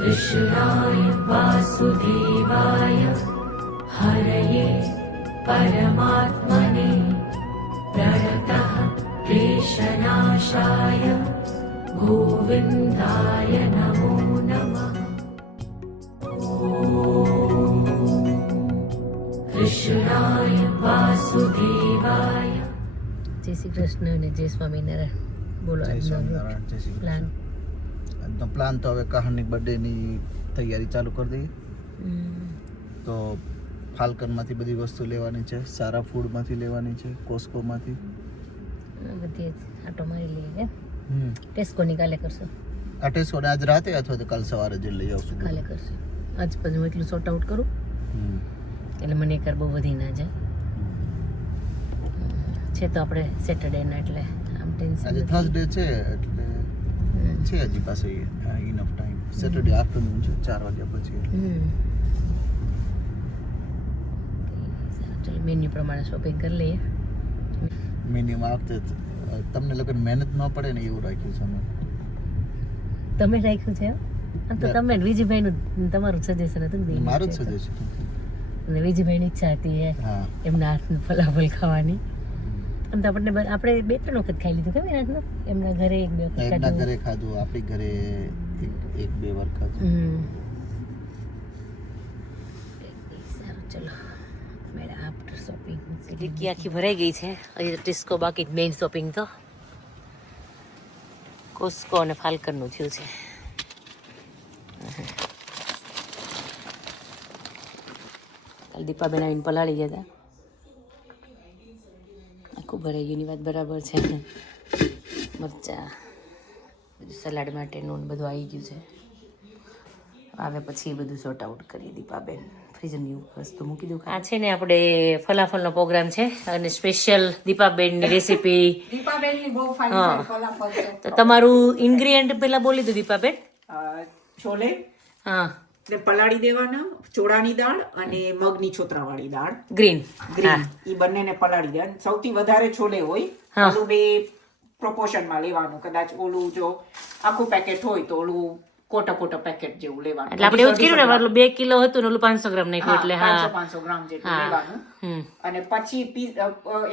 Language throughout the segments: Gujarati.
कृष्णाय वासुदेवाय हरये परमात्मने प्रणतः क्लेशनाशाय गोविन्दाय नमो नमः। कृष्णाय वासुदेवाय। जय श्री कृष्ण અને જય સ્વામિનારાયણ. બોલો આજનો પ્લાન. આજનો પ્લાન તો હવે કહાની બર્થડેની તૈયારી ચાલુ કરી દઈએ. તો ફાલ્કનમાંથી બધી વસ્તુ લેવાની છે, સારા ફૂડમાંથી લેવાની છે, કોસ્કોમાંથી બધી આટો મારી લઈએ. ટેસ્કોની કાલે કરશો? આ ટેસ્કો આજ રાતે અથવા તો કાલ સવારે જ લઈ આવશું. કાલે કરશું. આજ પછી હું એટલું સોર્ટ આઉટ કરું એટલે મને એકવાર બહુ વધી ના જાય છે. તો આપણે સેટરડે ના એટલે આમ ટેન્શન. આજે થર્સડે છે એટલે છે હજી પાસે ઇનફ ટાઈમ. સેટરડે આફ્ટરનૂન છે 4 વાગ્યા પછી. ચલો મેન્યુ પ્રમાણે શોપિંગ કરી લઈએ. મિનિમમ આ વખતે તમને લગન મહેનત ન પડે ને એવું રાખ્યું છે અમે. તમે રાખ્યું છે આમ તો તમે વિજયભાઈનું તમારું સજેશન હતું ને? મારું જ સજેશન. અને વિજયભાઈની ઈચ્છા હતી એમના હાથનું ફલાફલ ખાવાની. આમ તો આપણે 2-3 વખત ખાઈ લીધું કેમ હાથનું? એમના ઘરે 1-2 વખત એમના ઘરે ખાધું, આપણી ઘરે 1-2 વાર ખાધું. સારું ચલો મેડમ આફ્ટર શોપિંગ ડિક્કી આખી ભરાઈ ગઈ છે. હજી તો ટિસ્કો બાકી મેઇન શોપિંગ તો કોસ્કો અને ફાલ્કનનું થયું છે. કાલ દીપાબેન આવીને પલાળી ગયા હતા. આખું ભરાઈ ગયું વાત બરાબર છે. મરચા બધું સલાડ માટેનું બધું આવી ગયું છે. આવે પછી બધું સોર્ટ આઉટ કરીએ. દીપાબેન ફ્રીજની વસ્તુ મૂકી દઉં. આ છે ને આપણે ફલાફલનો પ્રોગ્રામ છે અને સ્પેશિયલ દીપાબેનની રેસીપી. દીપાબેનની બહુ ફાઇન ફલાફલ છે. તો તમારું ઇન્ગ્રીડિયન્ટ પહેલા બોલી દો દીપાબેન. છોલે હા ને પલાળી દેવાના, ચોળાની દાળ અને મગની છોતરાવાળી દાળ ગ્રીન ગ્રીન ઈ બંનેને પલાળી દેવાના. સૌથી વધારે છોલે હોય ઓલું 2 પ્રોપોર્શનમાં લેવાનું. કદાચ ઓલું જો આખું પેકેટ હોય તો ઓલું કોટા પેકેટ જેવું લેવાનું. એટલે આપણે એવું જ કર્યું ને, મતલબ 2 કિલો હતું ને ઓલું 500 ગ્રામ નાખ્યું એટલે 500 ગ્રામ જેટલું લેવાનું. અને પછી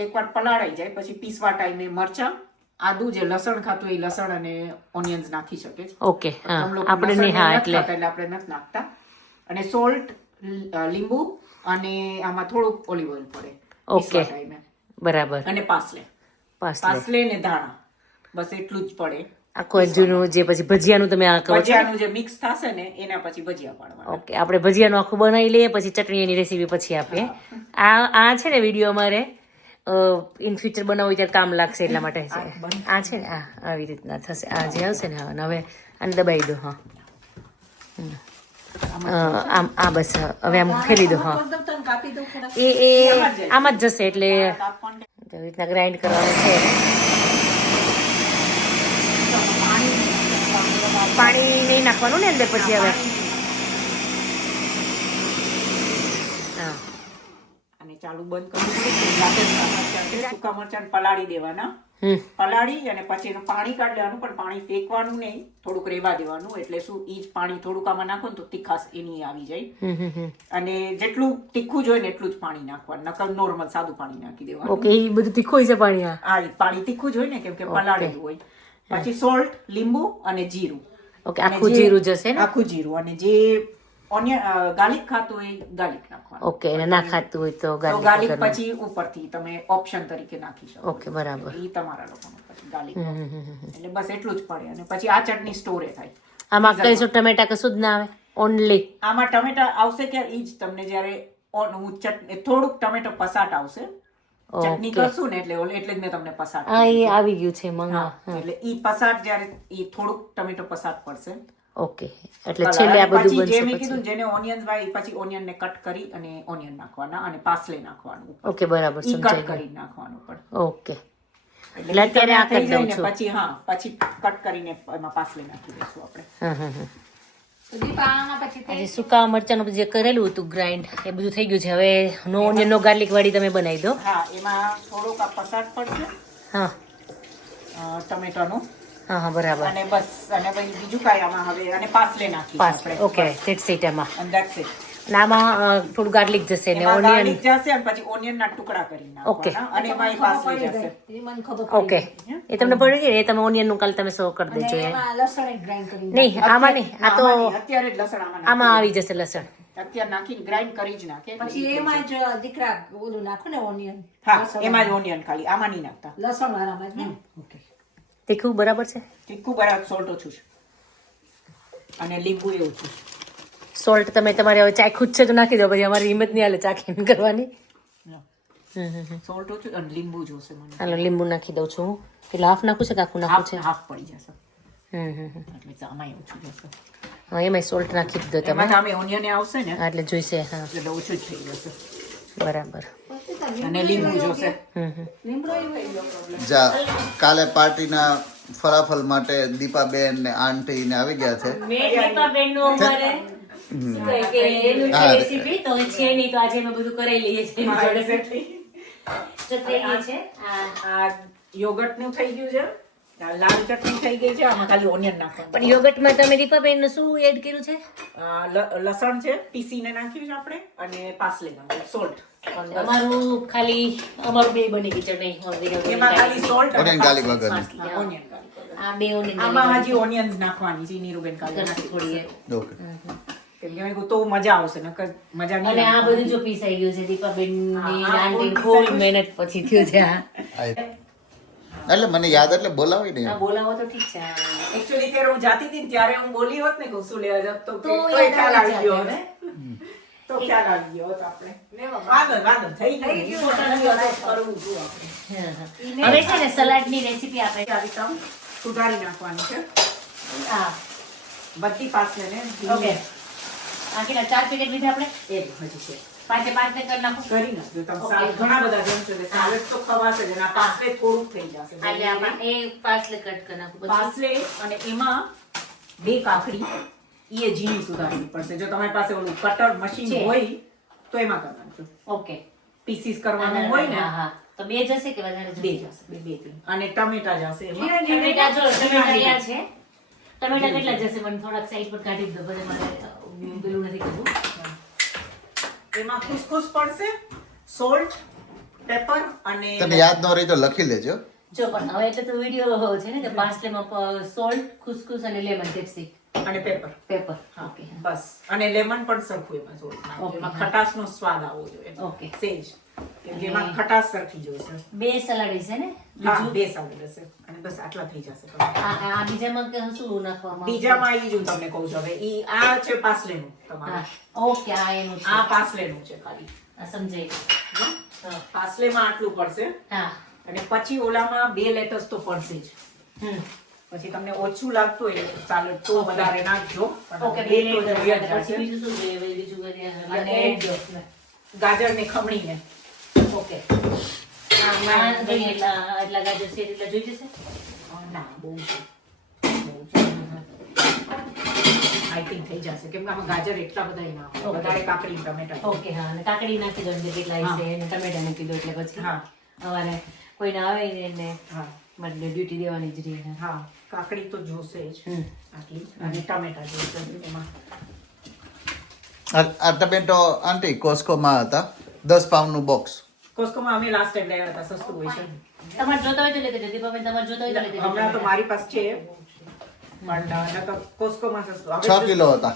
એકવાર પલાળાઈ જાય પછી પીસવા ટાઈમે મરચા, આદુ, જે લસણ ખાતું એ લસણ અને ઓનિયન્સ નાખી શકે છે. ઓકે આપણે નહીં. હા એટલે આપણે નથી નાખતા. અને સોલ્ટ, લીંબુ અને આમાં થોડુંક ઓલિવ ઓઇલ પડે. ઓકે બરાબર. અને પાસલે ને ધાણા, બસ એટલું જ પડે. આખું જૂનું જે પછી ભજીયાનું તમે આ કહો છો, ભજીયાનું જે મિક્સ થશે ને એના પછી ભજીયા પાડવાના. ઓકે આપણે ભજીયાનું આખું બનાવી લઈએ પછી ચટણીની રેસીપી પછી આપીએ. આ છે ને વિડીયો અમારે ઇન ફ્યુચર બનાવવું ત્યારે કામ લાગશે એટલા માટે છે. આ છે ને આવી રીતના થશે. આ જે આવશે ને હવે આને દબાવી દો. હા આમ આ બસ હવે આમ ફેરી દો. હા એ આમ જ જશે એટલે આવી રીતના ગ્રાઇન્ડ કરવાનું છે. પાણી નહીં નાખવાનું ને અંદર પછી હવે. હા અને ચાલુ બંધ કરવું પડે. સૂકા મરચાં પલાળી દેવાના. પલાળી અને પછી એનું પાણી કાઢી લેવાનું, પણ પાણી ફેંકવાનું નહીં, થોડુંક રેવા દેવાનું. એટલે શું ઈ પાણી થોડુંક આમાં નાખો ને તો તીખાશ એની આવી જાય. અને જેટલું તીખું જોઈએ ને એટલું જ પાણી નાખવાનું, નકર નોર્મલ સાદું પાણી નાખી દેવાનું. ઓકે એ બધું તીખું હોય છે પાણી? હા પાણી તીખું જ હોય ને, કેમ કે પલાળેલું હોય. પછી સોલ્ટ, લીંબુ અને જીરું. ઓકે આખું જીરું જશે ને? આખું જીરું. અને જે ઓનિયન ગાર્લિક ખાતું હોય ગાર્લિક નાખવાનું. ઓકે એને ના ખાતું હોય તો ગાર્લિક પછી ઉપરથી તમે ઓપ્શન તરીકે નાખી શકો. ઓકે બરાબર. એ તમારા લોકોનું પછી ગાર્લિક. એટલે બસ એટલું જ પડે. અને પછી આ ચટણી સ્ટોરે થાય. આમાં કઈ શું ટમેટા કશું જ ના આવે? ઓનલી આમાં ટમેટા આવશે ક્યારે ઈ જ તમને જયારે થોડુંક ટમેટો પસાટ આવશે. ચટણી કરશું ને એટલે જ મેં તમને પસાટ. હા એ આવી ગયું છે મંગા. એટલે ઈ પસાટ જયારે ઈ થોડુંક ટમેટો પસાટ પડશે. ઓકે એટલે છેલ્લે આ બધું બનશે. જે મેં કીધું જેને ઓનિયન્સ ભાઈ પછી ઓનિયન ને કટ કરી અને ઓનિયન નાખવાના અને પાસલે નાખવાનું. ઓકે બરાબર ઈ કટ કરી નાખવાનું પણ. ઓકે એટલે અત્યારે આ કરી દઉં છું. પછી પછી કટ કરીને એમાં પાસલે નાખી દઈશું આપણે. સૂકા મરચાનું જે કરેલું હતું ગ્રાઇન્ડ એ બધું થઈ ગયું છે. હવે નો ઓનિયન નો ગાર્લિક વાળી તમે બનાવી દો. હા એમાં થોડોક આ પસાટ પડશે. હા ટમેટાનો હા હા બરાબર. અને બસ અને પછી બીજું કાંઈ આમાં હવે અને પાસલે નાખીશું પાસ આપણે. ઓકે ધેટ્સ ઇટ એમાં. And that's it. અને આમાં થોડું ગાર્લિક જશે ને એમાં ઓનિયન. garlic જશે અને પછી ઓનિયનના ટુકડા કરી નાખવાના અને એમાં ય પાસલી જશે. ઓકે એ તમને પડી ગઈ ને? એ તમે ઓનિયન નું કાલ તમે સર્વ કરી દેજો. નહીં આમાં નહીં, આ તો અત્યારે જ લસણ આમાં આમાં આવી જશે લસણ. અત્યારે નાખીને ગ્રાઇન્ડ કરી જ નાખે. પછી એમાં જ દીકરા ઓલું નાખો ને ઓનિયન હા એમાં જ ઓનિયન ખાલી, આમાં નહીં નાખતા. લસણ વાળામાં જ ને. ઓકે તીખું બરાબર છે? તીખું બરાબર, સોલ્ટ ઓછું છે અને લીંબુ એ ઓછું છે. સોલ્ટ તમે તમારે હવે ચાખ્યું જ છે તો નાખી દો, પછી અમારી હિંમત નહીં હાલે ચાખીને કરવાની. સોલ્ટ ઓછું અને લીંબુ જોશે મને. હાલો લીંબુ નાખી દઉં છું. એટલે હાફ નાખું છે કે આખું નાખું છે? હાફ પડી જશે એટલે આમાં ઓછું જશે. હા એમાં સોલ્ટ નાખી દીધો તમે. એમાં સામે ઓનિયન આવશે ને હા એટલે જોઈશે. હા એટલે ઓછું જ થઈ જશે બરાબર. અને લીંબુ જોશે. જા કાલે પાર્ટીના ફરાફલ માટે દીપાબેન ને આંટી ને આવી ગયા છે. રેસીપી તો છે નહીં તો આજે અમે બધું કરી લઈએ છીએ. આ યોગર્ટ નું થઈ ગયું છે, આ લાલ ચટણી થઈ ગઈ છે, આમાં ખાલી ઓનિયન નાખવાનું. પણ યોગર્ટમાં તમે દીપાબેન શું એડ કર્યું છે? લસણ છે પીસીને નાખ્યું છે આપણે અને પાસલે સોલ્ટ. અમારું ખાલી અમારું બે બની ગઈ ચટણી. એમાં ખાલી સોલ્ટ ઓનિયન ગાર્લિક વગર. ઓનિયન આ બે ઓનિયન આમાં હજી ઓનિયન્સ નાખવાની છે. નીરુબેન કાલે નાખી થોડી. ઓકે કેમ કે મેં કીધું તો મજા આવશે, નકર મજા નહીં અને આ આવે. બધું જો પીસાઈ ગયું છે દીપાબેન ની આંટી ફૂલ મહેનત પછી થયું છે. એટલે મને યાદ એટલે બોલાવી નહીં. આ બોલાવો તો ઠીક છે. Actually ત્યારે હું જાતી હતી ને ત્યારે હું બોલી હોત ને કુસુ લેવા જાત તો તો તોય ખ્યાલ યાદ આવી ગયો આવે. હોત. તો ખ્યાલ આવી ગયો હોત આપણે. વાંધો થઈ ગયું. કરવું છું આપણે. હવે છે ને સલાડ ની રેસીપી આપણે આવી કામ સુધારી નાખવાની છે હા બધી પાસલે ને. ઓકે. આ કેટલા 4 પેકેટ લીધા આપણે? એક હજી છે. પાંચે પાંચ ને કરી નાખો. કરી નાખજો તમે. સાલ ઘણા બધા જેમ છે એટલે સાલ તો ખવાશે જ અને આ પાસલે થોડુંક થઈ જશે. એટલે આપણે એ પાસલે કટ કરી નાખું પછી. પાસલે અને એમાં 2 કાકડી એ ઝીણી સુધારવી પડશે. જો તમારી પાસે ઓલું કટર મશીન છે. હોય તો એમાં કરવાનું છે. ઓકે. પીસીસ કરવાનું હોય ને હા હા તો બે જશે કે વધારે બે જશે? જશે. બે અને ટમેટા જશે એમાં. ટમેટા જો ટમેટા ક્યાં છે? ટમેટા કેટલા જશે મને થોડાક સાઈડ પર કાઢી દો પછી મારે પેલું નથી કરવું. એમાં ખુસખુસ પડશે, સોલ્ટ, પેપર અને તને યાદ ન રહી તો લખી લેજો. જો પણ હવે એટલે તો વિડિયો છે ને કે પાસલેમાં સોલ્ટ ખુસખુસ અને લેમન ટેપ્સી અને પેપર. પેપર. હા ઓકે બસ. અને લેમન પણ સરખું એમાં થોડું નાખજો. Okay. એમાં ખટાશનો સ્વાદ આવવો જોઈએ. Okay. સેજ. કેમ કે એમાં ખટાશ સરખી જોઈશે. બે સલાડ છે ને હા 2 સાલ હશે અને બસ આટલા થઈ જશે. આ બીજામાં કે શું નાખવામાં? બીજામાં ઈ જ હું તમને કહું છું. હવે ઈ આ છે પાસલેનું તમારું. હા ઓકે આ એનું છે. આ પાસલેનું છે ખાલી. આ સમજાઈ ગયું. હા પાસલેમાં આટલું પડશે હા અને પછી ઓલામાં 2 લેટસ તો પડશે જ. પછી તમને ઓછું લાગતું હોય સાલડ તો વધારે નાખજો. ઓકે બે બે તો જોઈએ જ પછી હશે. બીજું શું જોઈએ? બીજું કરીએ અને ગાજર ને ખમણી ને ઓકે. આ જોઈએ એટલા ગાજર છે એટલા જોઈ જશે? ના બહુ છે. આઈ થિંક થઈ જશે કેમ કે આમાં ગાજર એટલા બધા ના હોય. Okay. વધારે કાકડી ટમેટા. ઓકે હા અને કાકડી નાખી દો એટલે કેટલા છે અને ટમેટા નાખી દો એટલે પછી હા અમારે કોઈને આવે ને હા મારે ડ્યુટી દેવાની જ રહી. હા કાકડી તો જોશે જ આટલી અને ટમેટા જોશે એમાં. આ ટમેટો આંટી કોસ્કોમાં હતા 10 પાઉન્ડનું બોક્સ. કોસ્કોમાં અમે લાસ્ટ ટાઈમ લાવ્યા હતા. સસ્તું હોય છે. તમારે જોતા હોય તો લેતે જતી ભાઈ તમારે જોતા હોય તો લેતે હમણાં તો મારી પાસે છે પણ નકર કોસ્કોમાં સસ્તું. હવે 6 કિલો હતા.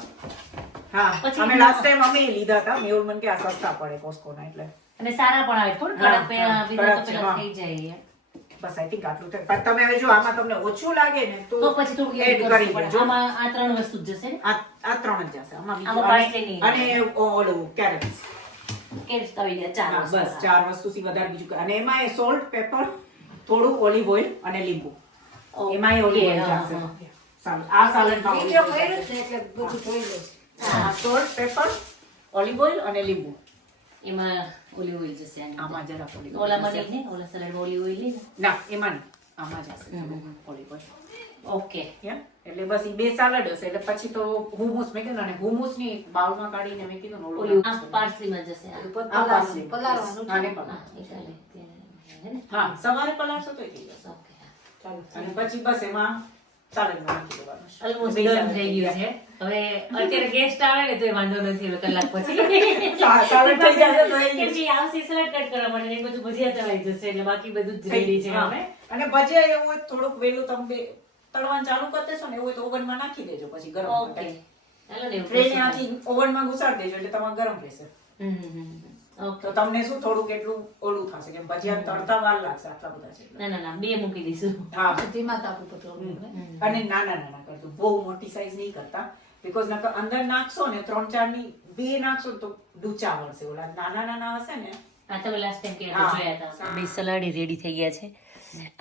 હા પછી અમે લાસ્ટ ટાઈમ અમે લીધા હતા. મેહુલ મને કે આ સસ્તા પડે કોસ્કોના એટલે અને સારા પણ આવે થોડું હા, કડક હા, પીધા તો કડક છે, પેલા હા. થઈ જાય. બસ આઈ થિંક આટલું થાય. પણ તમે હવે જો આમાં તમને ઓછું લાગે ને તો તો પછી થોડું એડ એડ કરી કરવું પડે. દેજો. આમાં આ ત્રણ વસ્તુ જ જશે ને? આ 3 જ જશે. આમાં આમાં parsley નહીં. અને ઓલું કેરેટ્સ. કેરેટ તો આવી ગયા હા, ચાર બસ 4 વસ્તુથી વધારે બીજું કંઈ. અને એમાં એ સોલ્ટ, પેપર, થોડું ઓલિવ ઓઇલ અને લીંબુ. એમાં એ ઓલિવ ઓઇલ જશે. સારું. આ સાલડમાં olive વિડીયો oil કર્યો જશે. છે એટલે બધું જોઈ લઈશ. હા, સોલ્ટ, પેપર, ઓલિવ ઓઇલ અને લીંબુ. એમાં ઓલિવ ઓઇલ જશે આમાં જરા ઓલિવ ઓઇલ ઓલામાં જશે. નહીં ને ઓલા સલાડમાં ઓલિવ ઓઇલ નહીં ને? ના એમાં નહીં. આમાં જશે ઓલિવ ઓઇલ. Okay Yeah? એટલે બસ ઈ 2 સાલડ હશે એટલે પછી તો હુમુસ મેં કીધું ને હુમુસ ની બાઉલમાં કાઢીને મેં કીધું ને ઓલું ઓલિવ આ પાર્સલીમાં જશે આ પાસલી. પલાળવાનું છે. આને હા, પલાળ. એ ચાલે. હે ને? હા સવારે પલાળશો તો થઈ જશે. ઓકે અને પછી બસ એમાં સાલડમાં નાખી દેવાનું છે. ઓલમોસ્ટ બે ડન salad થઈ ગયું છે. હવે અત્યારે ગેસ્ટ આવે ને તોય વાંધો નથી હવે કલાક પછી. salad થઈ જશે તો એ કેમ કે આવશે સલાડ કટ કરવા માટે ને એ બધું ભજીયા તળાઈ જશે એટલે બાકી બધું જ રેડી છે હા. હવે. અને ભજીયા એવું હોય તો થોડુંક વહેલું તમે તળવાનું ચાલુ કરી દેશો ને એવું હોય તો ઓવનમાં નાખી દેજો પછી ગરમ ઓકે માટે. ચાલો ને એવું ટ્રેને કરશું. આથી ઓવનમાં ઘુસાડી દેજો એટલે તમારે ગરમ રહેશે. ઓકે. તો તમને શું થોડુંક એટલું ઓલું થશે કે ભજીયા તળતા વાર લાગશે આટલા બધા છે એટલે. ના બે મૂકી દઈશું. હા ધીમા તાપ ઉપર થોડું અને નાના કરજો બહુ મોટી સાઈઝ નહીં કરતા બીકોઝ નકર અંદર નાખશો ને 3-4 ની 2 નાખશો ને તો ડૂચા વળશે ઓલા નાના હશે ને. આ તમે લાસ્ટ ટાઈમ કે હા. જોયા હતા. બે સલાડી રેડી થઈ ગયા છે.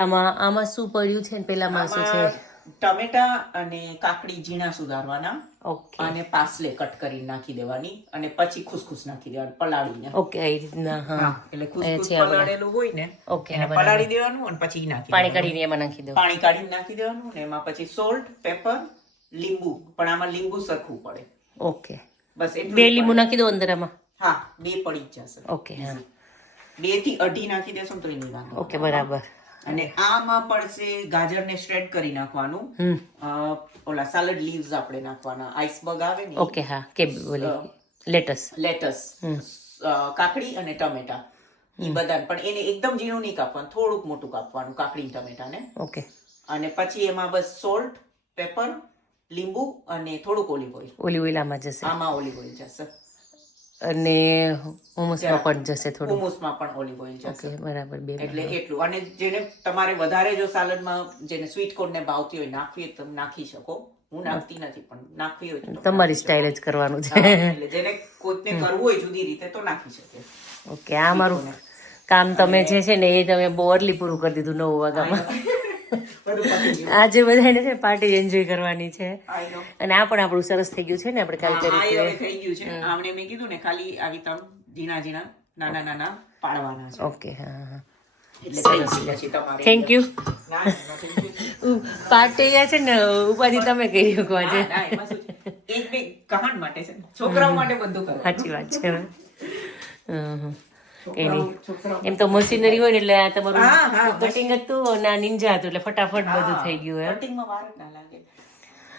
આમાં શું પડ્યું છે ને પેલામાં શું છે? આમાં ટમેટા અને કાકડી ઝીણા સુધારવાના ઓકે અને પાસલે કટ કરી નાખી દેવાની અને પછી ખુસખુસ નાખી દેવાનું પલાળીને. ઓકે એ રીતના હા. એટલે એ ખુસખુસ છે આ બધા. પલાળેલું હોય ને ઓકે, એને હા, બરાબર. પલાળી દેવાનું અને પછી નાખી પાણી દેવાનું. કાઢીને એમાં નાખી દો. પાણી કાઢીને નાખી દેવાનું ને એમાં પછી સોલ્ટ પેપર લીંબુ પણ આમાં લીંબુ સરખું પડે ઓકે બસ એટલું બે જ લીંબુ પડે. નાખી દો અંદર આમાં. હા 2 પડી જ જશે. ઓકે હા 2 થી 2.5 નાખી દેશો ને તોય નહીં વાંધો. ઓકે બરાબર. અને આમાં પડશે ગાજરને શ્રેડ કરી નાખવાનું. ઓલા સાલડ લીવ્સ આપણે નાખવાના આઈસબર્ગ આવે ને ઓકે હા કે બોલી લેટસ. લેટસ કાકડી અને ટમેટા ઈ બધા પણ એને એકદમ ઝીણું નહીં કાપવાનું થોડુંક મોટું કાપવાનું કાકડી અને ટમેટાને. ઓકે અને પછી એમાં બસ સોલ્ટ પેપર લીંબુ અને થોડુંક ઓલિવ ઓઇલ. ઓલી આમાં જશે આમાં ઓલિવ ઓઇલ જશે અને હુમસમાં પણ જશે થોડું. હુમુસમાં પણ ઓલિવ ઓઇલ ઓકે જશે બરાબર બે એટલે એટલું. અને જેને તમારે વધારે જો સાલડમાં જેને સ્વીટ કોર્ન ને ભાવતી હોય નાખવી હોય તો તમે નાખી શકો. હું નાખતી નથી પણ નાખવી હોય તો તમે તમારી નાખી સ્ટાઇલ જ કરવાનું શકો. છે. હા, એટલે જેને કોઈને કરવું હોય જુદી રીતે તો નાખી શકે. ઓકે આ મારું કામ તમે જે છે ને એ તમે બહુ અર્લી પૂરું કરી દીધું 9 વાગ્યામાં. બધું પતી ગયું. આજે બધાને છે પાર્ટી એન્જોય કરવાની છે I know. અને આ પણ આપણું સરસ થઈ ગયું છે ને આપણે કાલ હા, આ કર્યું હવે થઈ ગયું છે. આમણે મેં કીધું ને ખાલી આવી તમ ઝીણા નાના પાડવાના છે. ઓકે હા હા એટલે થઈ ગયું પછી તમારે. Thank you. ના, ના, thank you. પાર્ટી છે ને ઉપાધિ તમે કરી શકો આજે. ના, એમાં શું છે? એક બે કહાણ માટે છે છોકરાઓ માટે બધું કરવાનું. સાચી વાત છે હવે. કઈ નહીં છોકરાઓ એમ તો મશીનરી હોય ને એટલે આ હા, તમારું હા, કટિંગ હતું અને આ નિંજા હતું એટલે ફટાફટ બધું થઈ ગયું એમ. કટિંગમાં વાર જ ના લાગે.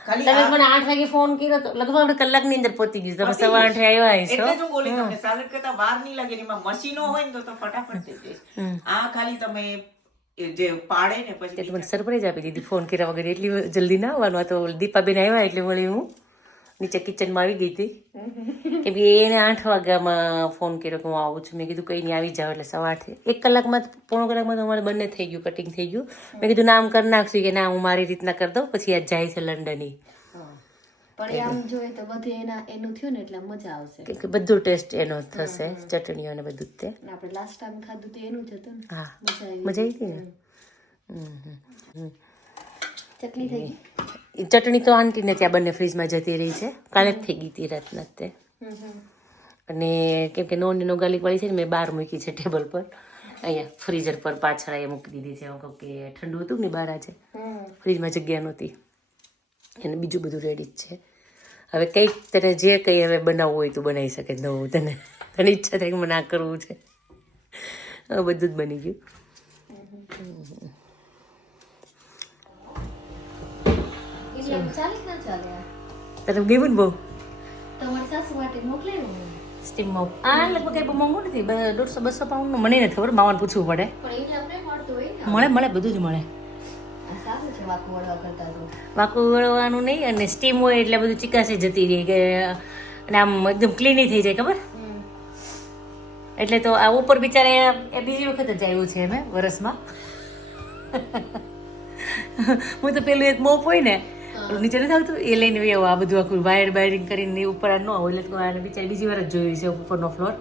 ખાલી તમે મને 8 વાગે ફોન કર્યો તો લગભગ આપણે કલાકની અંદર પહોંચી ગયું. તમે 8:15 આવ્યા એટલે હશો. જ હું બોલી તમને સાલડ કરતા વાર નહીં લાગે ને એમાં મશીનો હોય ને તો ફટાફટ થઈ જાય. આ ખાલી તમે એ જે પાડે ને પછી એટલે મને સરપ્રાઈઝ આપી દીધી ફોન કર્યા વગર. એટલી જલ્દી ના આવવાનું. આ તો દીપાબેન આવ્યા એટલે વળી હું નીચે કિચનમાં આવી ગઈ હતી કેમ કે એને 8 વાગ્યામાં ફોન કર્યો કે હું આવું છું. મેં કીધું કંઈ નહીં આવી જાવ એટલે 8:30 1 કલાકમાં પોણો કલાકમાં તો અમારે બંને થઈ ગયું કટિંગ થઈ ગયું. મેં કીધું નામ કરી નાખશું કે ના હું મારી રીતના કરી દઉં પછી આજ જાય છે લંડન. પણ એ આમ જોઈએ તો બધે એનું થયું ને એટલે મજા આવશે. કે બધું ટેસ્ટ એનો થશે ચટણીઓ ને બધું જ તે. અને આપણે લાસ્ટ ટાઈમ ખાધું તો એનું જ હતું ને. હા મજા આવી. મજા આવી હતી ને. ચટણી થઈ ગઈ. એ ચટણી તો આંટીને ત્યાં બંને ફ્રીજમાં જતી રહી છે. કાલે જ થઈ ગઈ હતી રાતના જ તે. અને કેમ કે નોન નો ગાર્લિક વાળી છે ને મેં બહાર મૂકી છે ટેબલ પર અહીંયા ફ્રીઝર પર પાછળ અહીંયા મૂકી દીધી છે. હું કહું કે ઠંડુ હતું ને બહાર આજે ફ્રીજમાં જગ્યા નહોતી અને બીજું બધું રેડી જ છે. હવે કંઈક તને જે કંઈ હવે બનાવવું હોય તું બનાવી શકે નવું. તને ઈચ્છા થાય કે મને આ કરવું છે હવે બધું જ બની ગયું. એટલે આમ ચાલે કે ના ચાલે આ? તને ગયું ને બહુ તમારી સાસુ માટે મોકલેલું ને. સ્ટીમમાં આ લગભગ કંઈ બહુ મોંઘું નથી. 150-200 પાઉન્ડનું મને નથી ખબર. માવાને પૂછવું પડે. પણ એટલે આપણે મળતું હોય ને. મળે બધું જ મળે. આ સારું છે વાકું વળવા કરતા તો. વાકું વળવાનું નહીં અને સ્ટીમ હોય એટલે બધું ચીકાશે જતી રહી કે અને આમ એકદમ ક્લીની થઈ જાય ખબર. એટલે તો આ ઉપર બિચારે એ બીજી વખત જ આવ્યું છે એમ વરસમાં. હું તો પેલું એક મોપ હોય ને નીચે નથી આવતું એ લઈને આવ્યો. આ બધું આખું વાયરિંગ કરીને ઉપર આ ન હોય એટલે બિચારી બીજી વાર જ જોયું છે ઉપરનો ફ્લોર.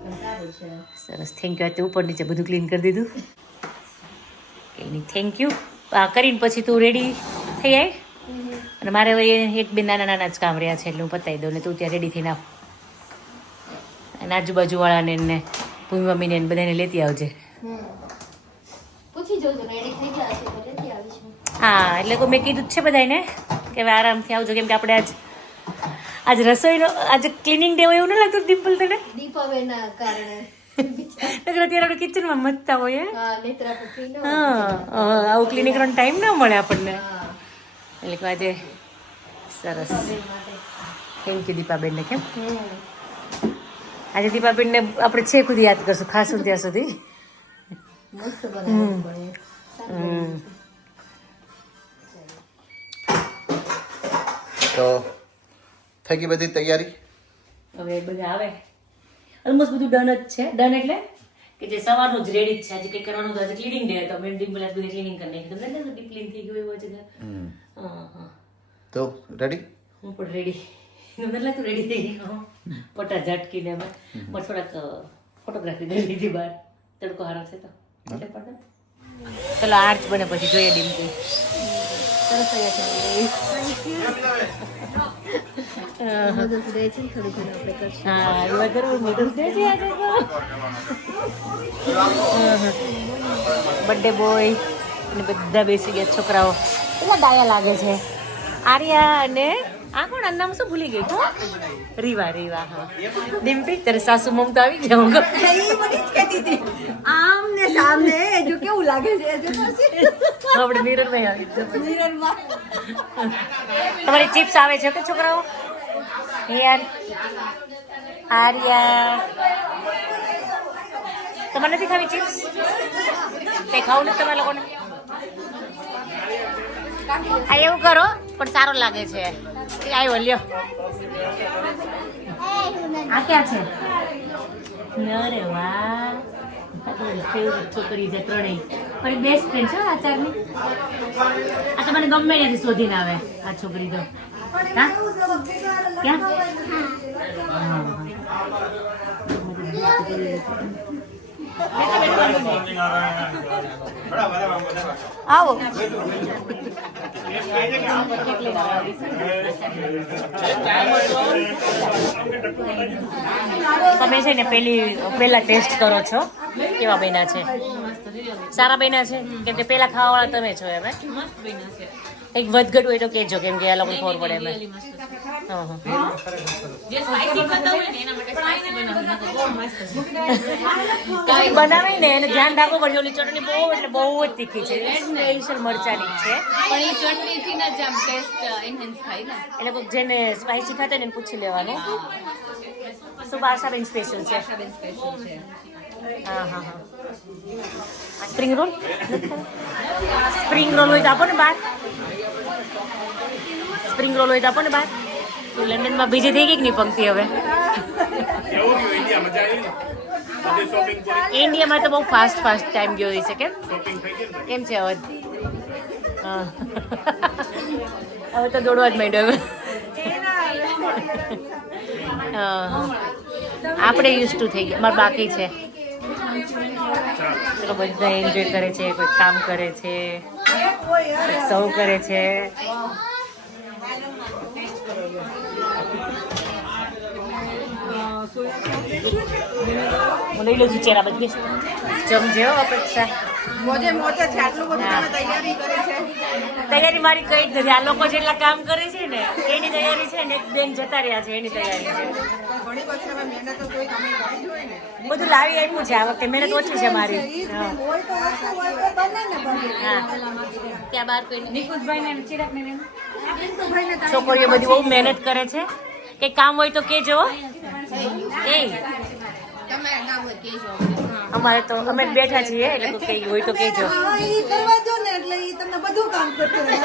પણ સારું છે. સરસ થેન્ક યુ. આજે ઉપર નીચે બધું ક્લીન કરી દીધું. કંઈ નહીં થેન્ક યુ. આ કરીને પછી તું રેડી થઈ આય અને મારે હવે એક બે નાના જ કામ રહ્યા છે એટલે હું પતાવી દઉં ને તું ત્યાં રેડી થઈને આવ. અને આજુબાજુવાળાને ને ભૂમિ મમ્મીને ને બધાને લેતી આવજે. પૂછી જોજો રેડી થઈ ગયા હશે તો લેતી આવીશું. હા એટલે મેં કીધું જ છે બધાને કે હવે આરામથી આવજો કેમ કે આપણે આજ રસોઈનો આજે ક્લિનિંગ ડે હોય એવું ન લાગતું ડિમ્પલ તને? દીપાબેનના કારણે નકર અત્યારે આપણે કિચનમાં મથતા હોઈએ. હા નહીતર આપણે free ન હોય. હા આવું ક્લિનિક કરવાનો ટાઈમ ના મળે આપણને. એટલે કે આજે સરસ. થેન્ક યુ દીપાબેનને. કેમ આજે દીપાબેનને આપણે છે ખુદ યાદ કરશું ખાસું ત્યાં સુધી. મસ્ત બનાવવું પડે. તો થઈ ગઈ બધી તૈયારી. હવે બધા આવે ઓલમોસ્ટ બધું ડન જ છે. ડન એટલે કે જે સવારનું જ રેડી જ છે. આજે કંઈ કરવાનું તો આજે ક્લિનિંગ ડે હતો. મેં ડીમ બોલા બધી ક્લિનિંગ કરી નાખી. તમને ડીપ ક્લીન થઈ ગયું એવું છે. હા તો રેડી. હું પણ રેડી. મને તું રેડી થઈ ગઈ. પોટા ઝટકીને અમે થોડાક ફોટોગ્રાફી કરી લીધી બહાર. તડકો હારો છે તો ચલો આર્ચ બને પછી જોઈએ ડીમથી. સરસ મદદ રહે છે થોડું ઘણું આપણે કરશું. હા એવા કરવું મદદ છે આજે તો. બર્થડે બોય અને બધા બેસી ગયા છોકરાઓ. કેટલા ડાયા લાગે છે. આર્યા અને આ કોણ આનું નામ શું ભૂલી ગઈ. રીવા. હા ડિમ્પી તારે સાસુ મમ તો આવી ગયા. હું આમ ને સામને જો કેવું લાગે છે આપણે મિરરમાં આવી તમારી ચિપ્સ આવે છે કે છોકરાઓ. યાર આર્યા તમારે નથી ખાવી ચિપ્સ. કઈ ખાવું નથી તમારા લોકોને. આ એવું કરો પણ સારો લાગે છે. આવ્યો લ્યો. આ ક્યાં છે. અરે વાહ ફેવરેટ છોકરી છે ત્રણેય. મારી બેસ્ટ ફ્રેન્ડ છે આચારની. આ તો મને ગમે ત્યાંથી શોધીને આવે આ છોકરી તો. ક્યાં આવો. તમે છે ને પહેલા ટેસ્ટ કરો છો કેવા બન્યા છે. સારા બન્યા છે કેમ કે પેલા ખાવાવાળા તમે છો. હવે એક વધઘટ હોય તો કહેજો કેમ કે આ લોકો ખબર પડે એમ. બનાવી ને એને ધ્યાન રાખવું પડે. ઓલી ચટણી બહુ એટલે બહુ જ તીખી છે. સ્પેશિયલ મરચાની છે પણ એ ચટણીથી ને જ આમ ટેસ્ટ એન્હાન્સ થાય ને. એટલે કોઈક જેને સ્પાઇસી ખાતા ને એને પૂછી લેવાનું. શું બાસાબેન સ્પેશિયલ છે. હા સ્પ્રિંગ રોલ હોય તો આપો ને બાર. સ્પ્રિંગ રોલ હોય તો આપો ને બાર. લંડનમાં બીજી થઈ ગઈ કે નહીં પંક્તિ હવે. ઇન્ડિયામાં તો બહુ ફાસ્ટ ટાઈમ ગયો હોય છે. કેમ છે હવે. હવે તો દોડવા જ માંડ્યો હવે. આપણે યુઝ ટુ થઈ ગયા. મારે બાકી છે. ચલો બધા એન્જોય કરે છે. કોઈ કામ કરે છે, સૌ કરે છે. લઈ લો છું ચેરા બધી જમજે હો અપેક્ષા. મોજે છે આટલું બધું તમે તૈયારી કરી છે. તૈયારી મારી કઈ જ નથી. આ લોકો જેટલા કામ કરે છે ને એની તૈયારી છે ને. એક બેન જતા રહ્યા છે એની તૈયારી છે. ઘણી બધી હવે મહેનત તો કોઈ તમે કરી જોઈએ ને. બધું લાવી આપ્યું છે. આ વખતે મહેનત ઓછી છે મારી. હોય તો વસ્તુ હોય તો બને ને બને. હા ત્યાં બાર કોઈ નિકુંજભાઈ ને ચિરાગ ને છોકરીઓ બધી બહુ મહેનત કરે છે. કંઈ કામ હોય તો કેજો. એ તમારા ગામ હોય કેજો. અમારે તો અમે બેઠા છીએ એટલે કઈ હોય તો કેજો. ઈ કરવા દો ને એટલે ઈ તમને બધું કામ કરતું રહે.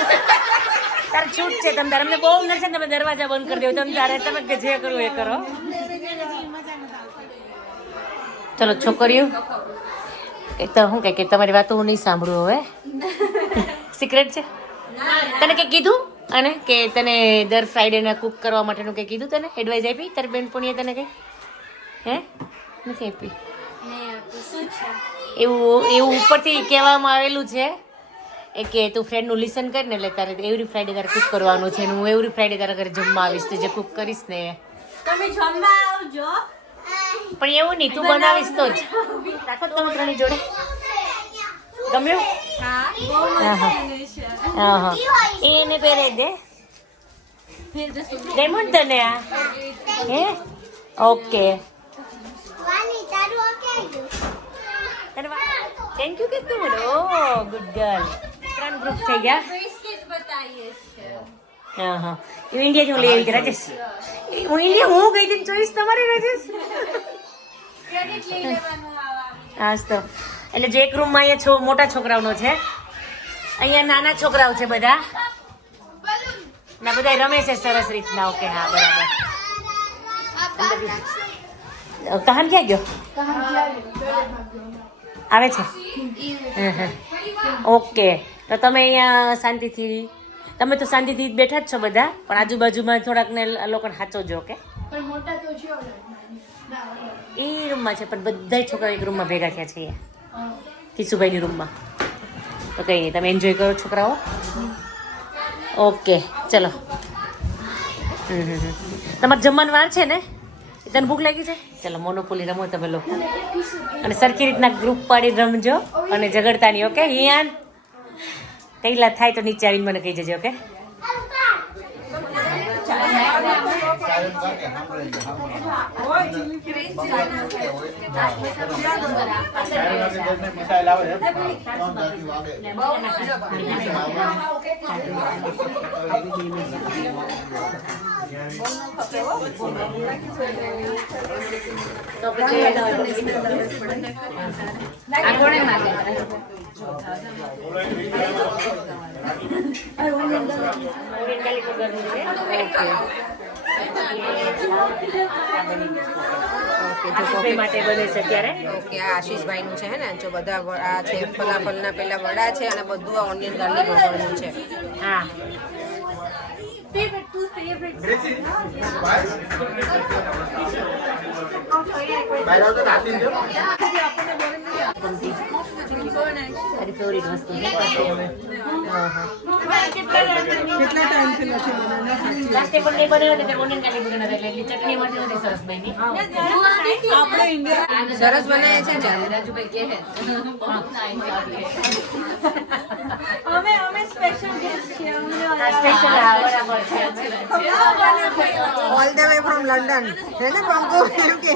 તારે છૂટ છે. તમે તારે અમને બહુ નથી છે. તમે દરવાજા બંધ કરી દેવો. તમે તારે તમે જે કરવું એ કરો. ચલો છોકરીઓ એક તો શું કે તમારી વાતો હું નહીં સાંભળું હવે. સિક્રેટ છે. તને કંઈ કીધું અને કે તને દર ફ્રાઈડેના કુક કરવા માટેનું કંઈ કીધું. તને એડવાઇસ આપી તારી બેનપણીએ તને કંઈ હે નથી આપી. એવું ઉપરથી કહેવામાં આવેલું છે એ કે તું ફ્રેન્ડનું લિસન કર ને એટલે તારે એવરી ફ્રાઈડે તારે કુક કરવાનું છે. હું એવરી ફ્રાઈડે તારા ઘરે જમવા આવીશ. તું જે કુક કરીશ ને તમે જમવા આવજો. પણ એવું નહીં તું બનાવીશ તો જ. રાખો તમે ત્રણેય જોડે. ગમ્યું. હા એને પહેરે દે. ડેમોન તને આ હે ઓકે થેન્ક યુ કીધું મને. ઓ ગુડ ગર્લ. 3 ગ્રુપ થઈ ગયા. હા હા એ ઇન્ડિયા જેવું લઈ આવી છે રાજેશ. હું ઇન્ડિયા હું ગઈ હતી ચોઈસ તમારી રાજેશ. હા તો એટલે જે એક રૂમમાં અહીંયા મોટા છોકરાઓનો છે, અહીંયા નાના છોકરાઓ છે બધા ના બધા રમે છે સરસ રીતના. ઓકે હા બરાબર. કહાન ક્યાં ગયો? આવે છે. ઓકે તો તમે અહીંયા શાંતિથી તમે તો શાંતિથી બેઠા જ છો બધા, પણ આજુબાજુમાં થોડાક ને લોકોને સાચવજો. ઓકે એ રૂમમાં છે પણ બધા છોકરાઓ એક રૂમમાં ભેગા થયા છે કિશુભાઈની રૂમમાં. તો કંઈ નહીં, તમે એન્જોય કરો છોકરાઓ. ઓકે ચલો. તમારે જમવાની વાર છે ને? તને ભૂખ લાગી છે? ચલો મોનોપોલી રમો તમે લોકો અને સરખી રીતના ગ્રુપ પાડીને રમજો અને ઝઘડતા નહીં. ઓકે હિયાન કઈલા થાય તો નીચે આવીને મને કહી જજો. ઓકે તો પછી માટે બને છે અત્યારે. ઓકે આ આશીષભાઈ નું છે ને, જો બધા આ છે ફલાફલના પેલા વડા છે અને બધું આ ઓનિયન ગાર્લિક વગરનું છે. હા ફેવરિટ વસ્તુ લાસ્ટ પણ નહીં બનાવ્યો ને ઓનિયન ગાર્લિક બનાવ્યા એટલે ચટણી માટે નથી સરસ બની. સરસ બનાવે છે ને રાજુભાઈ કહે અમે સ્પેશિયલ ગેસ્ટ છીએ. સ્પેશિયલ બરાબર છે. All the way from London છે ને પંકુ એમ કે.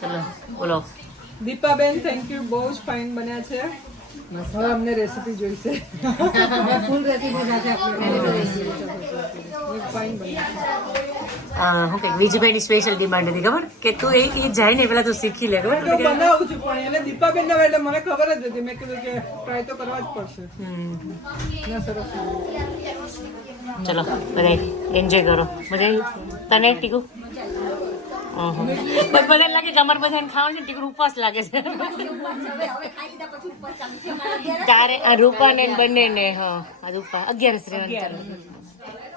ચલો બોલો. દીપાબેન થેન્ક યુ, બહુ જ ફાઇન બન્યા છે. હવે અમને રેસીપી જોઈશે. ફૂલ રેસીપી સાથે ફાઇન બન્યા. હું કઈક વિજયભાઈની સ્પેશિયલ ડિમાન્ડ હતી ખબર કે તું એ જાય ને પેલા તું શીખી લે. ખબર તો બનાવું છું પણ એને દીપાબેન ના એટલે મને ખબર જ હતી. મેં કીધું કે ટ્રાય તો કરવા જ પડશે. ના સરસ. ચલો બધા એન્જોય કરો. મજા આવી તને ટીકુ? બધા લાગે કે અમારે બધાને ખાવાનું છે ટીકુ ઉપવાસ લાગે છે તારે આ રૂપા ને બંને ને. હા આ રૂપા 11 રહેવાનું ચાલુ.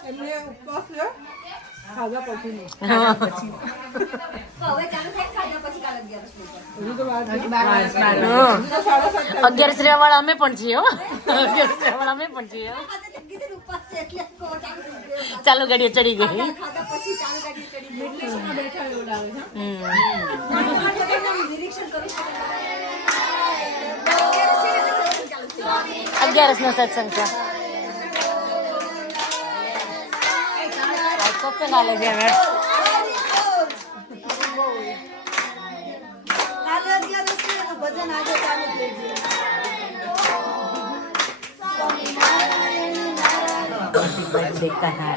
એમને ઉપવાસ છે ખાધા પછી નો. હજુ તો વાર છે. 11 વાળા અમે પણ છીએ હો. 11 વાળા અમે પણ છીએ. ચાલો ગાડીઓ ચડી ગઈ. અગિયારસ નો સત્સંગ છે. સત્સંગ આલે છે હવે. કાલે 11 છે અને ભજન આજે ચાલુ થઈ ગયું. देखता है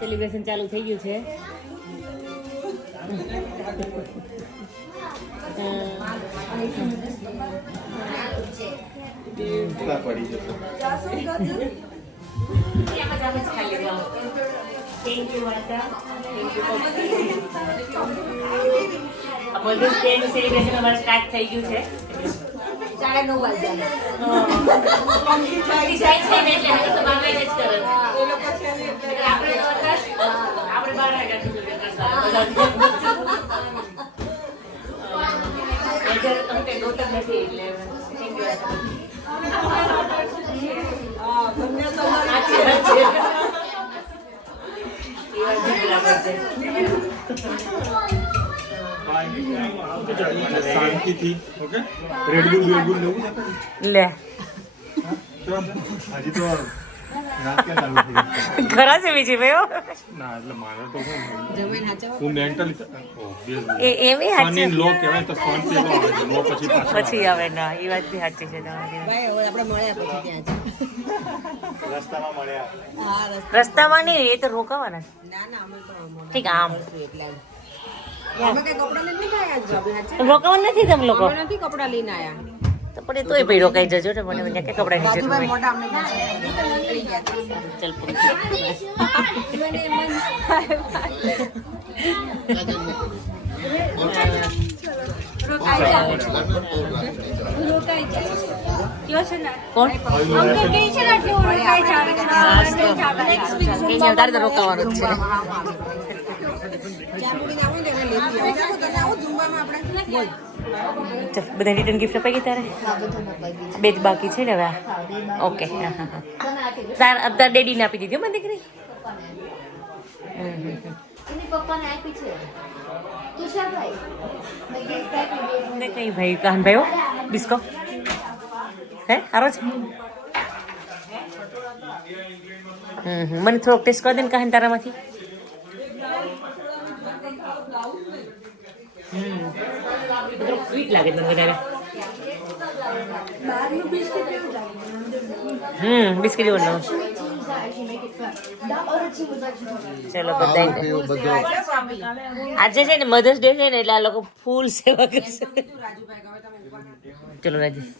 સેલિબ્રેશન ચાલુ થઈ ગયું છે. સેલિબ્રેશન અમારે સ્ટાર્ટ થઈ ગયું છે. 9:30 શાંતિથી ઓકે રેડબુલ લેવું લે હજી તો રાત કે ચાલુ થઈ ખરા છે બીજી ભાઈઓ ના એટલે મારે તો હું મેન્ટલી એવી ફન ઇન લો કહેવાય તો ફન થી લો આવે લો પછી પાછું પછી આવે ના એ વાત બી સાચી છે તમારી. રસ્તામાં મળ્યા રસ્તામાં નહીં, એ તો રોકાવાના ઠીક. આમ રોકાવા નથી તમે લોકો નથી કપડા લઈને આયા તો પણ તોય ભાઈ રોકાઈ જજો ને. મને કે કપડા નીચે ચલ કોણ તારે તો રોકાવાનું જ છે. ચલ બધા રિટર્ન ગિફ્ટ અપાઈ ગઈ તારે? બે જ બાકી છે ને હવે. ઓકે તાર અત્યારે ડેડીને આપી દીધી મને દીકરી. કઈ ભાઈ કાન ભાઈ બિસ્કો હે સારો છે. મને થોડોક ટેસ્ટ કરી દે ને કાન તારામાંથી. સ્વીટ લાગે મને વધારે. બિસ્કિટ એવું ચલો બધા આજે છે ને મધર્સ ડે છે ને એટલે આ લોકો ફૂલ સેવા કરશે. ચલો રાજેશ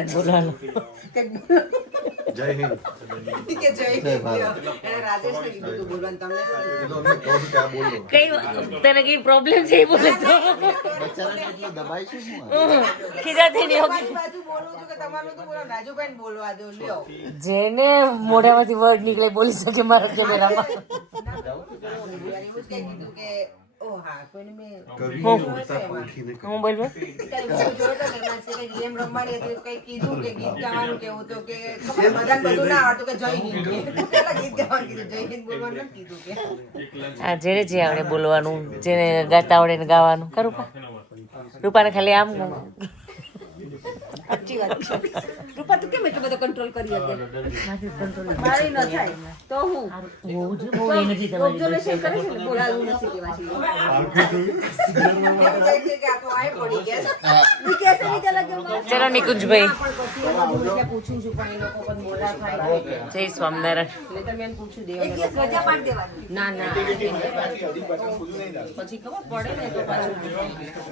એક બોલવાનું. જય હિન્દ. કઈ તને કઈ પ્રોબ્લેમ છે એ બોલે તો ખીજાતી નહીં. જેને મોઢામાંથી વર્ડ નીકળે બોલી શકે મારા કેમેરામાં. હું બોલવા હા જેને જે આવડે બોલવાનું, જેને ગાતા આવડે ને ગાવાનું. કરું રૂપાને ખાલી આમ સાચી વાત છે રૂપા તું કેમ એટલો બધો કંટ્રોલ કરી શકે મારી ન થાય તો હું ઓબ્ઝર્વેશન કરે છે ને બોલાવું નથી કેવા છે ચલો નિકુંજભાઈ પૂછું છું પણ એ લોકો પણ મોડા થાય. જય સ્વામિનારાયણ. એટલે તમે એમ પૂછ્યું દેવ રજા પાડી દેવાની ના ના પછી ખબર પડે ને તો પાછું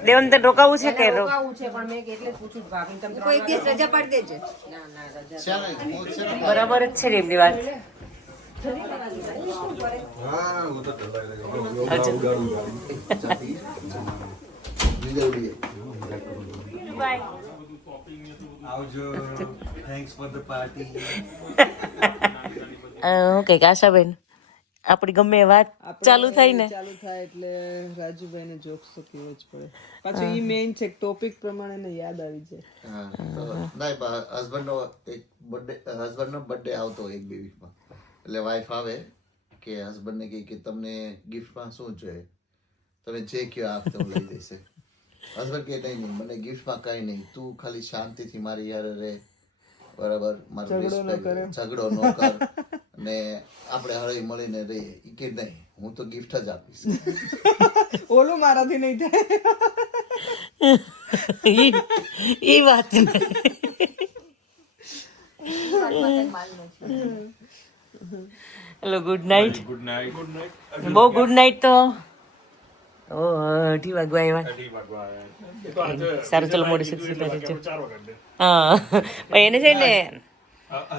દેવન તને રોકાવું છે કે રોકાવું છે પણ મેં એટલે જ પૂછ્યું કે ભાભી તમે કોઈ દિવસ રજા પાડી દેજે ના રજા બરાબર જ છે ને એમની વાત. ઓકે આશાબેન આપણી ગમે વાત ચાલુ થાય ને ચાલુ થાય એટલે રાજુભાઈ ને જોક્સ તો કેવો જ પડે પાછું ઈ મેઇન છે ટોપિક પ્રમાણે ને યાદ આવી જાય. હસબન્ડ નો બર્થડે આવતો હોય 1-2 વીકમાં એટલે વાઈફ આવે કે હસબન્ડ ને કહે કે તમને ગિફ્ટમાં શું જોઈએ, તમે જે કયો આપતો હું લઈ દઈશ. હસબન્ડ કહે નહીં મને ગિફ્ટમાં કઈ નહીં, તું ખાલી શાંતિથી મારી યાર રહે, બરાબર, મારું રિસ્પેક્ટ, ઝઘડો ન કર ને આપણે હળી મળીને રહીએ. ઈ કે નહીં હું તો ગિફ્ટ જ આપીશ. ઓલું મારાથી નહીં થાય. ઈ વાત ને hello good night. Good night. બહુ ગુડ નાઇટ તો 8 વાગવા આવ્યા. સારું ચલો મોડું સુધી હા પણ એને છે ને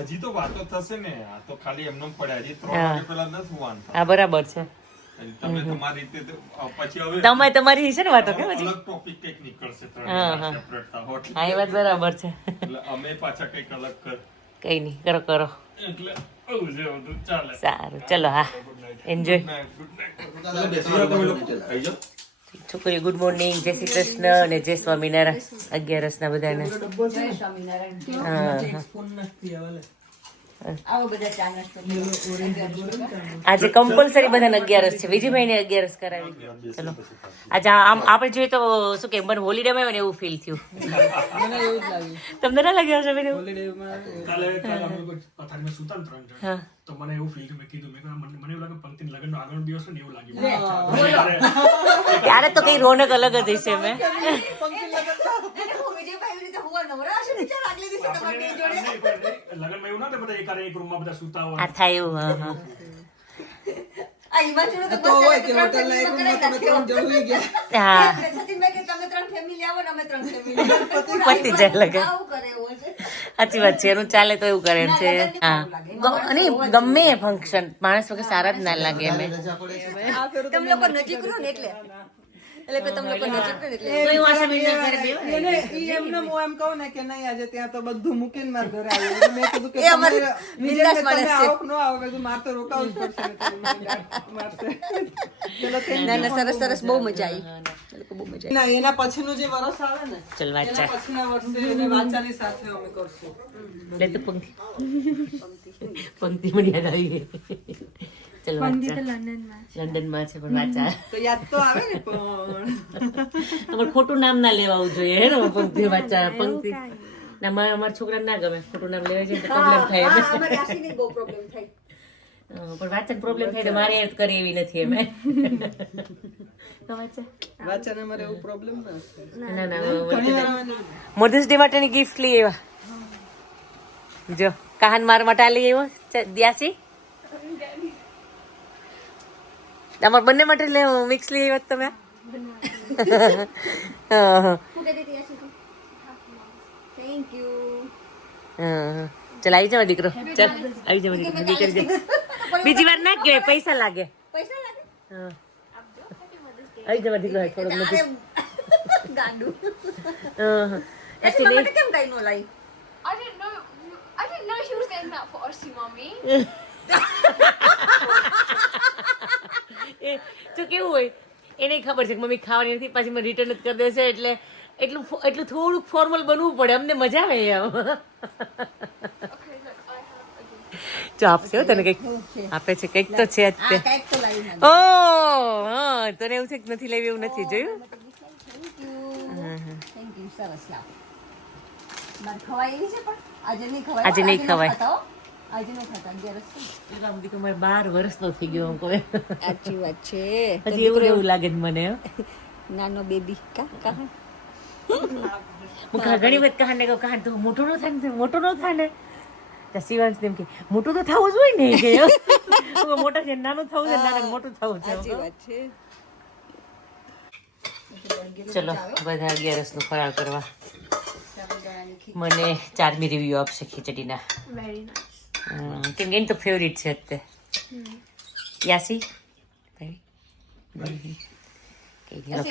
હજી તો વાતો થશે ને, આ તો ખાલી એમને પડ્યા, હજી 3 વાગે પહેલા નથી સુવાનું. હા બરાબર છે. તમે તમારી રીતે પછી હવે તમે તમારી છે ને વાતો કે અલગ ટોપિક કઈક નીકળશે. હા એ વાત બરાબર છે. એટલે અમે પાછા કઈક અલગ કર કઈ નહીં કરો કરો એટલે આવું છે બધું ચાલે. સારું ચલો હા એન્જોય. છોકરીઓ ગુડ મોર્નિંગ, જય શ્રી કૃષ્ણ અને જય સ્વામિનારાયણ. 11 ના બધાને આજે કમ્પલસરી બધાને 11 છે. વિજયભાઈ ને 11 કરાવી. ચલો આજે આમ આપણે જોઈએ તો શું કે મને હોલિડે માં એવું ફીલ થયું. તમને ના લાગ્યું હશે બેન? હા તો મને એવું ફીલ થયું, મેં કીધું મને એવું લાગે પંક્તિના લગ્નનો આગળનો દિવસ ને એવું લાગ્યું. ત્યારે તો કઈ રોનક અલગ જ હશે. મેં લગ્નમાં એવું ના થાય બધા એક રૂમમાં બધા સુતા હોય. આ થાય એવું. હા હા પતી જાય લગન. સાચી વાત છે, એનું ચાલે તો એવું કરે એમ છે. હા અને ગમે ફંક્શન માણસ વગર સારા જ ના લાગે. એમ તમે લોકો નજીક રહો ને એટલે તમે લોકો નજીક રહો એને ઈ એમને હું એમ કહું ને કે નહીં આજે ત્યાં તો બધું મૂકીને મારા ઘરે આવ્યું. મેં કીધું કે તમે આવો કે ન આવો, કીધું મારે તો રોકાવું જ પડશે. સરસ સરસ બહુ મજા આવી. ના એના પછીનું જે વર્ષ આવે ને ચલ વાંચા પછીના વર્ષે એને વાંચાની સાથે અમે કરશું. લે તો પંક્તિ મને યાદ આવી. ચલ વાંચા લંડન માં છે પણ વાંચા તો યાદ તો આવે ને પણ ખોટું નામ ના લેવાવું જોઈએ. હે ને પંક્તિ વાંચા પંક્તિ ના અમારા છોકરા ના ગમે ખોટું નામ લેવા જાય પ્રોબ્લેમ થાય. પણ વાંચન પ્રોબ્લેમ થાય તો મારે યાદ કરે એવી નથી. અમે વાંચન અમારે એવું પ્રોબ્લેમ ના મધર્સ ડે માટેની ગિફ્ટ લઈ આવ્યા. જો કાહન મારા માટે લઈ આવ્યો દ્યાસી. તમારે બંને માટે મિક્સ લઈ આવ્યા તમે. ચાલ આવી જાવ દીકરો. ચાલ આવી જાવ દીકરો. બીજી વાર ના કહેવાય, પૈસા લાગે. આવી જવા દીકરો થોડોક નજીક. તો કેવું હોય એને ખબર છે કે મમ્મી ખાવાની નથી, પાછી મને રિટર્ન જ કરી દેશે. એટલે એટલું થોડુંક ફોર્મલ બનવું પડે. અમને મજા આવે એમ. જો આપશે તને કઈક આપે છે, કઈક તો છે. ઓ હા તને એવું છે કે નથી લેવી, એવું નથી જોયું. મારે ખવાય એવી છે પણ આજે નહીં ખવાય. આજે નહીં ખવાય. ખાતા હો. આજે નહીં ખાતા 11 છે. મારે 12 વર્ષનો થઈ ગયો કોઈ સાચી વાત છે. હજી એવું લાગે છે મને નાનો બેબી કા હું ઘણી વખત કહાને કહું કહાન તો મોટો ન થાય ને મોટો ન થાય ને ત્યાં શિવાંશ એમ કે મોટું તો થવું જ હોય ને કે મોટા છે નાનું થવું છે નાના મોટું થવું છે. સાચી વાત છે. ચલો બધા 11 નું ફરાળ કરવા. મને 4મી રિવ્યુ આપશે ખીચડીના. કેમ કે એની તો ફેવરિટ છે અત્યારે. યાસી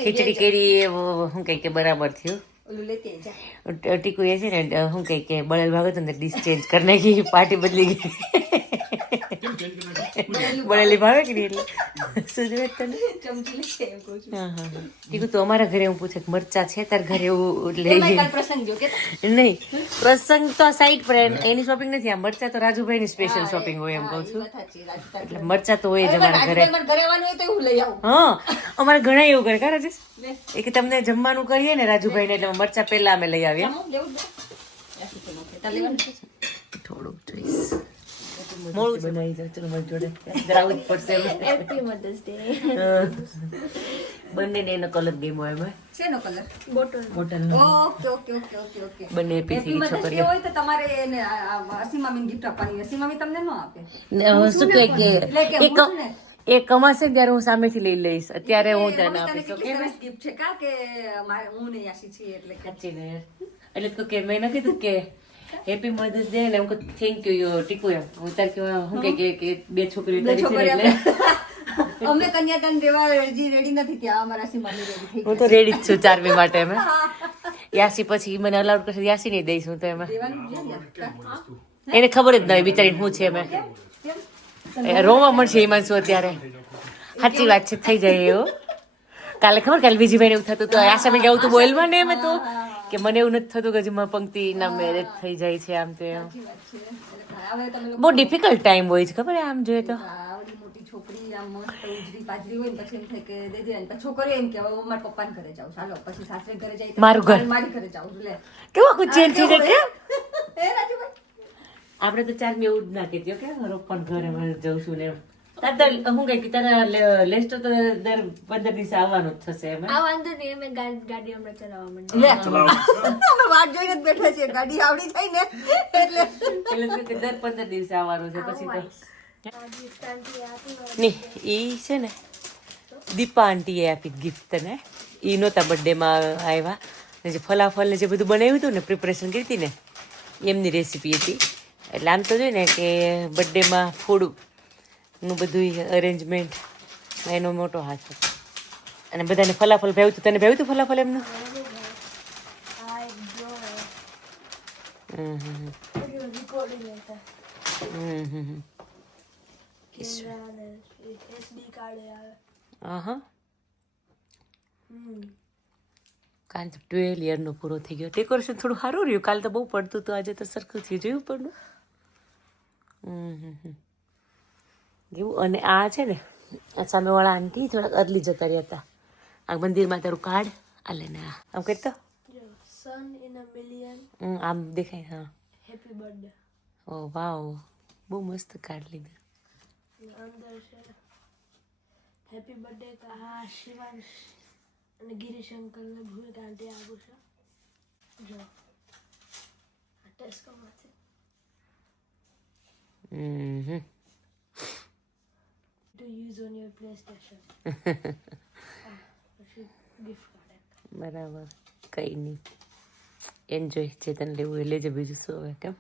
ખીચડી કેરી શું કઈ કે બરાબર થયું. ઓલું લેતી જા. ટીકુ એ છે ને શું કઈ કે બળેલ ભાગે તો ડીશ ચેન્જ કરી નાખી પાર્ટી બદલી ગઈ. બળેલી ભાવે કે નહીં એટલે શું જોઈએ તને ચમચી લે એમ કહું છું. હા હા ટીકુ તો અમારા ઘરે હું પૂછે કે મરચા છે તાર ઘરે એવું એટલે એમાંય કાલ પ્રસંગ જો કે નહીં પ્રસંગ તો સાઈડ પર એની શોપિંગ નથી. આ મરચા તો રાજુભાઈ ની સ્પેશિયલ શોપિંગ હોય એમ કહું છું. એટલે મરચા તો હોય જ અમારા ઘરે. ઘરે આવવાનું હોય તો હું લઈ આવું. હા અમારે ઘણા એવું કરે કા રાજેશ એ કે તમને જમવાનું કરીએ ને રાજુભાઈ ને એટલે મરચા પહેલા અમે લઈ આવીએ. થોડુંક જોઈશ મોડું બનાવી દો. ચલો મારી જોડે જરા જ પડશે. Happy mother's day. બંને ને એનો કલર ગેમ હોય એમાં શેનો colour? Bottle. Bottle okay okay okay okay okay. બંને હેપી થઈ ગઈ છોકરીઓ. હોય તો તમારે એને અસીમામીને ગિફ્ટ આપવાની. અસીમામી તમને ન આપે. શું કહે કે એટલે કે હું છું ને એ કમાશે ત્યારે હું સામેથી લઈ લઈશ. અત્યારે હું તને આપીશ. ઓકે સરસ ગિફ્ટ છે કા કે હું ને યાસી છીએ એટલે કે સાચી ને યાર. એટલે તો કે મેં ન કીધું કે હેપી મધર્સ ડે ને હું થેન્ક યુ ટીકુ એમ હું તાર કે હું કે બે છોકરીઓ બે કરી છે છોકરી એટલે અમે કન્યાદાન દેવા રેડી નથી ત્યાં. અમારા અસીમામી રેડી થઈ હું તો રેડી જ છું 4મી માટે. મેં યાસી પછી મને અલાઉડ કરશે યાસી નહીં દઈશ હું તો એમાં દેવાનું છે યાર. એને ખબર જ ન હોય બિચારીને શું છે. મેં રોવા મળશે હિમાંશુ અત્યારે. સાચી વાત છે થઈ જાય એવું. કાલે ખબર કાલે બીજી ભાઈને એવું થતું તો આશા મેં આવું તું બોલમાં ને મેં તો કે મને એવું નથી થતું કે હજી મારા પંક્તિના મેરેજ થઈ જાય છે આમ તેમ. હવે તમે બહુ ડિફિકલ્ટ ટાઈમ હોય છે ખબર આમ જોઈએ તો. આવડી મોટી છોકરી આમ મસ્ત ઉજરી પાજરી હોય ને પછી એમ થાય કે દે દે. પછી છોકરી એમ કે હવે હું મારા પપ્પાને ઘરે જાઉં. ચાલો પછી સાસરે ઘરે જાય તો મારું ઘર. મારી ઘરે જાઉં. લે કેવું આખું ચેન્જ થઈ જાય કેમ. એ રાજુભાઈ આપણે તો 4મી એવું જ ના કીધું કે રોપણ ઘરે જઉં છું ને એમ. તાર હું કઈ કે તારા લેસ્ટર તો દર 15 દિવસે આવવાનું જ થશે એમ. આ વાંધો નહીં અમે ગાડી હમણાં ચલાવવા માંડીએ. અમે વાટ જોઈને જ બેઠા છીએ. ગાડી આવડી થઈ ને એટલે એટલે કે દર 15 દિવસે આવવાનું છે પછી તો ગિફ્ટ આંટી આપી નહીં ઈ છે ને દીપા આંટીએ આપી ગિફ્ટ તને. ઈ નહોતા બર્થડેમાં આવ્યા ને જે ફલાફલ ને જે બધું બનાવ્યું હતું ને પ્રિપરેશન કરી હતી ને એમની રેસીપી હતી. એટલે આમ તો જોઈએ ને કે બર્થડેમાં ફૂડનું બધું અરેન્જમેન્ટ એનો મોટો હાથ હતો. અને બધાને ફલાફલ ભાવ્યું હતું. તને ભાવ્યું હતું ફલાફલ એમનું? recording होता है कैमरा एसडी कार्ड है હા કાલ તો 12 યરનો પૂરો થઈ ગયો. ડેકોરેશન થોડું સારું રહ્યું. કાલ તો બહુ પડતું હતું આજે તો સરખું થયું જોયું પડનું. એવું. અને આ છે ને સામેવાળા આંટી થોડાક અર્લી જતા રહ્યા હતા. આ મંદિરમાં તારું કાર્ડ આલે ને આમ કરતો सन इन अ मिलियन આમ દેખાય. હા हैप्पी बर्थडे ઓ વાવ બહુ મસ્ત કાર્ડ લીધું. अंदर से हैप्पी बर्थडे कहा शिवांश અને ગિરીશ અંકલ ને ભૂમિકા આંટી આવ્યું છે. જો આ ટેસ્કોમાંથી to use on your PlayStation. gift card. બરાબર કઈ નહીં એન્જોય જે તને લેવું એ લેજે બીજું શું હવે કેમ.